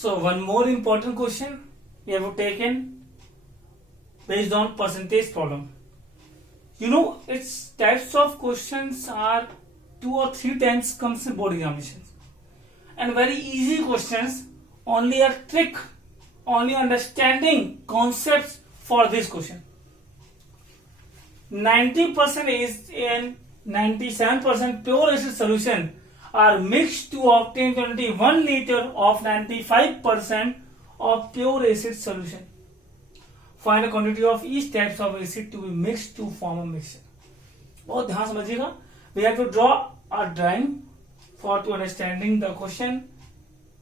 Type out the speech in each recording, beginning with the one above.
So one more important question we have taken based on percentage problem. You know, its types of questions are 2 or 3 times comes in board examinations, and very easy questions, only a trick, only understanding concepts for this question. 90% is in 97% pure acid solution are mixed to obtain 21 liter of 95% of pure acid solution. Find the quantity of each types of acid to be mixed to form a mixture. बहुत ध्यान समझिएगा. We have to draw a drawing for to understanding the question.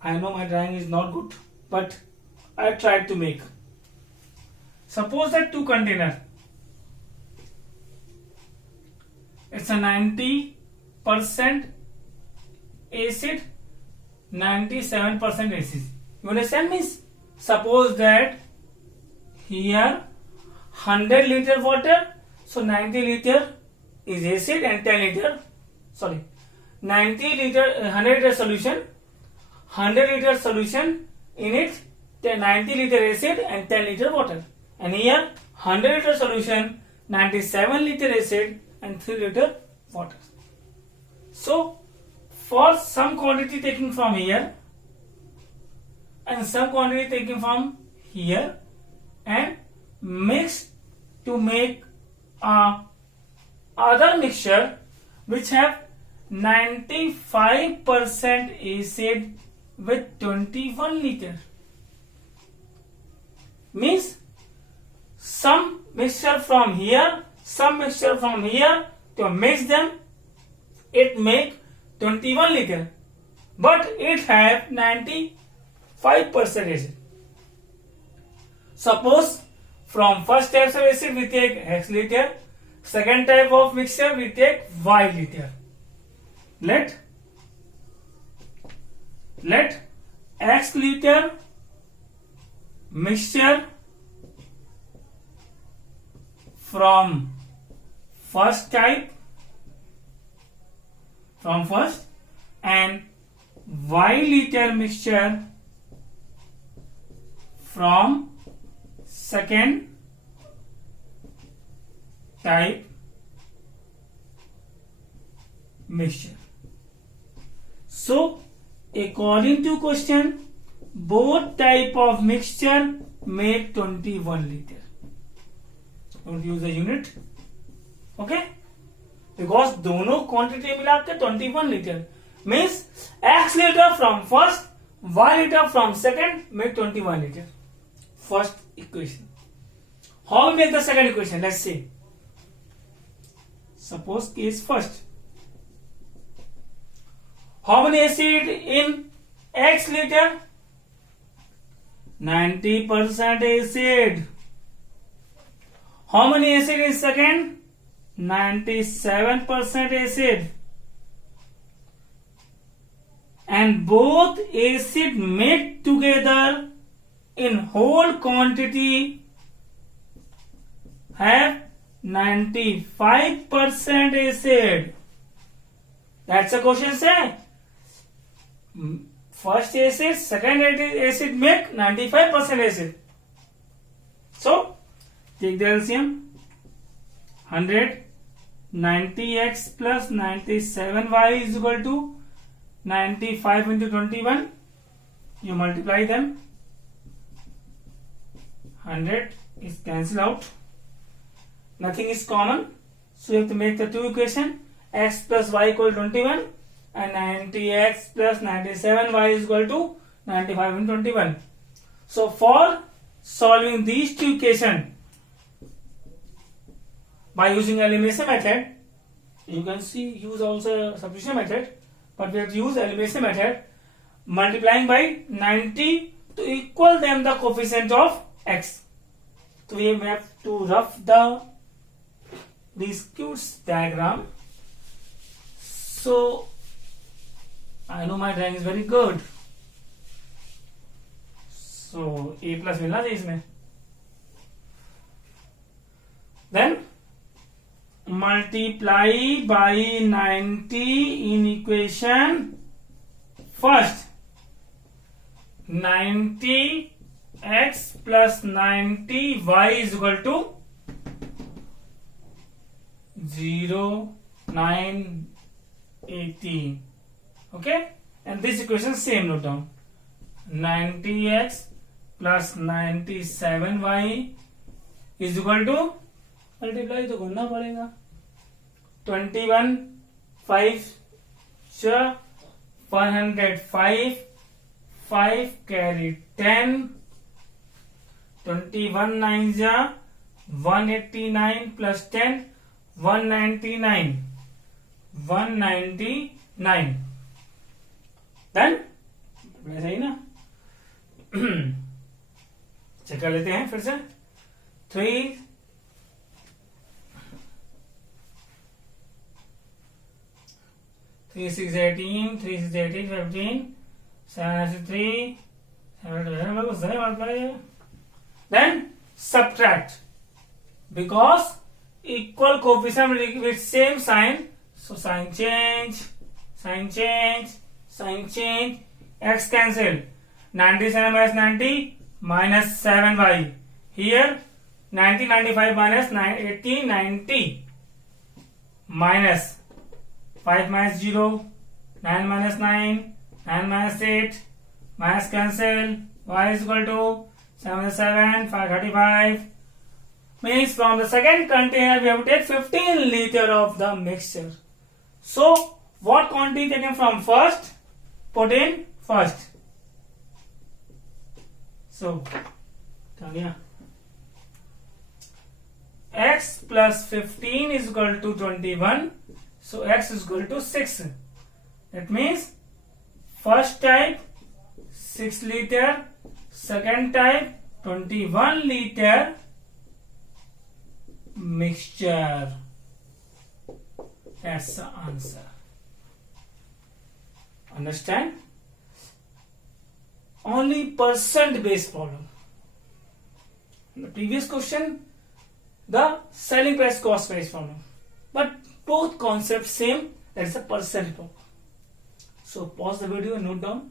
I know my drawing is not good, but I tried to make. Suppose that 2 container. It's a 90% acid, 97% acid. You understand me? Suppose that here 100 liter water, so 90 liter is acid and 10 liter, 90 liter, 100 liter solution, 100 liter solution in it, 90 liter acid and 10 liter water. And here 100 liter solution, 97 liter acid and 3 liter water. So for some quantity taking from here and some quantity taking from here and mix to make a other mixture which have 95% acid with 21 liter. Means some mixture from here, some mixture from here, to mix them, it make 21 liter, but it have 95% acid. Suppose from first type of acid we take X liter, second type of mixture we take Y liter. Let X liter mixture from first type, from first, and Y liter mixture from second type mixture. So according to question, both type of mixture make 21 liter. Don't use the unit, okay? Because दोनों quantity मिला के 21 liter means X liter from first, Y liter from second make 21 liter. First equation. How we make the second equation? Let's see. Suppose case first. How many acid in X liter? 90% acid. How many acid in second? 97% acid. And both acid made together in whole quantity have 95% acid. That's the question say. First acid, second acid make 95% acid. So take the LCM. 100 90x plus 97y is equal to 95 into 21. You multiply them. 100 is cancelled out. Nothing is common. So you have to make the two equation. X plus y equal to 21 and 90x plus 97y is equal to 95 and 21. So for solving these two equations by using elimination method, you can use also substitution method, but we have to use elimination method, multiplying by 90 to equal them the coefficient of x. So we have to rough the discrete diagram. So I know my drawing is very good. So a plus मिलना चाहिए इसमें. Then multiply by 90 in equation first. 90x plus 90y is equal to 0, 9, 18. Okay, and this equation same, note down. 90x plus 97y is equal to, multiply तो करना पड़ेगा, 21 5 105 5 carry 10, 21 9 189 plus 10 199 199. Done, सही ना? Check कर लेते हैं फिर से. 3 3 6 18 3 6 18 15 7 3 7 then subtract because equal coefficient with same sign, so sign change, sign change, sign change, x cancel, 97 minus 90 minus 7y, here 90 95 minus 80 90 minus 5 minus 0, 9 minus 9, 9 minus 8, minus cancel, y is equal to 77, 535. Means from the second container we have to take 15 liter of the mixture. So what quantity taken from first? Put in first. So x plus 15 is equal to 21. So x is equal to 6. That means first type 6 liter, second type 21 liter mixture. That's the answer. Understand? Only percent based problem. In the previous question, the selling price cost price problem. But both concepts same, that is a percent problem. So pause the video and note down.